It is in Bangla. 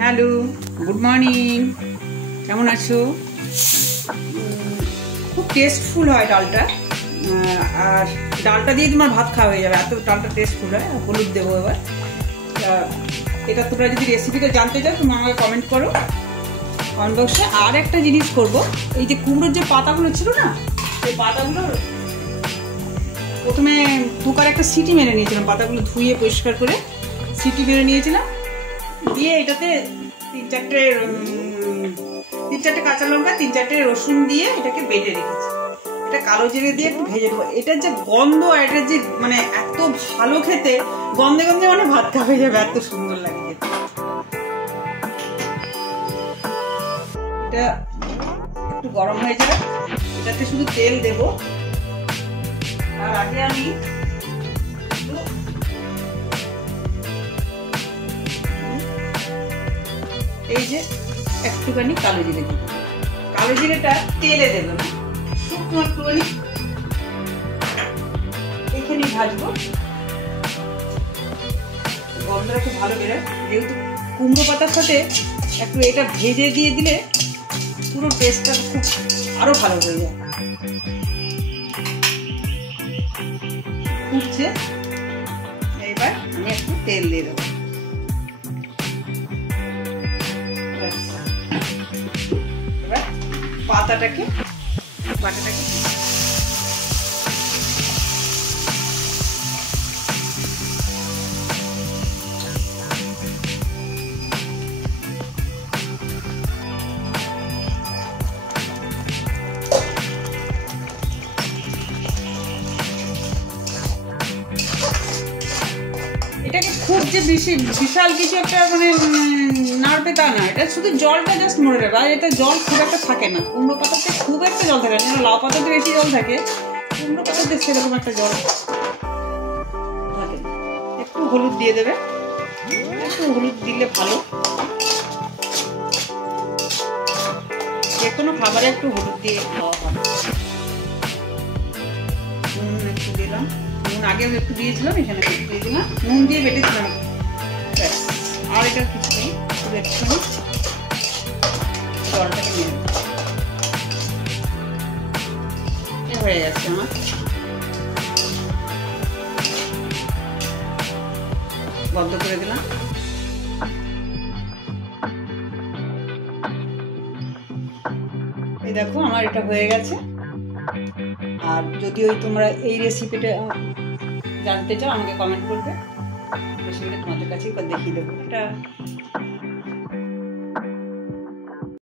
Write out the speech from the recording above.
Hello, good morning. কেমন আছো? খুব টেস্টফুল হয় ডালটা, আর ডালটা দিয়ে তোমার ভাত খাওয়া হয়ে যাবে, এত ডালটা টেস্টফুল হয়। হলুদ দেবো এবার। এটা তোমরা যদি রেসিপিটা জানতে চাও তুমি আমাকে কমেন্ট করো কমেন্ট বক্সে। আর একটা জিনিস করব, এই যে কুমড়োর যে পাতাগুলো ছিল না, সেই পাতাগুলো প্রথমে কুকারে একটা সিটি মেরে নিয়েছিলাম, পাতাগুলো ধুয়ে পরিষ্কার করে সিটি মেরে নিয়েছিলাম। দিয়ে এটাতে তিন চারটে কাঁচা লঙ্কা, 3-4টে রসুন দিয়ে এটাকে বেটে রেখেছি। এটা কালো জিরে দিয়ে একটু ভেজে দেবো। এটার যে গন্ধ, এটার যে মানে এত ভালো খেতে, গন্ধে গন্ধে মানে ভাত খাওয়া যাবে, এত সুন্দর লাগে খেতে। এটা একটু গরম হয়ে যাবে, এটাতে শুধু তেল দেব। আর আগে আমি এই যে একটুখানি কালো জিরে দিব। কালো জিরেটা তেলে দেব না, শুকনো একটুখানি এখানে ভাজবো, গন্ধটা খুব ভালো বেরোয়। যেহেতু কুমড়ো পাতার সাথে একটু এটা ভেজে দিয়ে দিলে পুরো টেস্টটা খুব আরো ভালো হয়ে যায়। ফুটছে, এবার আমি একটু তেল দিয়ে দেবো। এবার পাতাটাকে এটাকে খুব যে বিশাল কিছু একটা মানে নাড়বে তা না, এটা শুধু জলটা জাস্ট মরে যাবে। আর এটা জল খুব একটা থাকে না, কুমড়ো পাতাতে খুব একটা জল থাকে না। লাউ পাতাতে বেশি জল থাকে, কুমড়ো পাতাতে সেরকম একটা জল থাকে না। একটু হলুদ দিয়ে দেবে, একটু হলুদ দিলে ভালো। যে কোনো খাবারে একটু হলুদ দিয়ে খাওয়া ভালো। নুন একটু দিলাম, নুন আগেও একটু দিয়েছিলাম, এখানে একটু দিয়ে দিলাম। নুন দিয়ে বেটেছিলাম। আর এটা কিছু নেই, শুধু একটু জলটাকে নিয়ে হয়ে গেছে আমার। বন্ধ করে দিলাম। এই দেখো আমার এটা হয়ে গেছে। আর যদি তোমরা এই রেসিপিটা জানতে চাও আমাকে কমেন্ট করবে, রেসিপিটা তোমাদের কাছে দেখিয়ে দেবো। এটা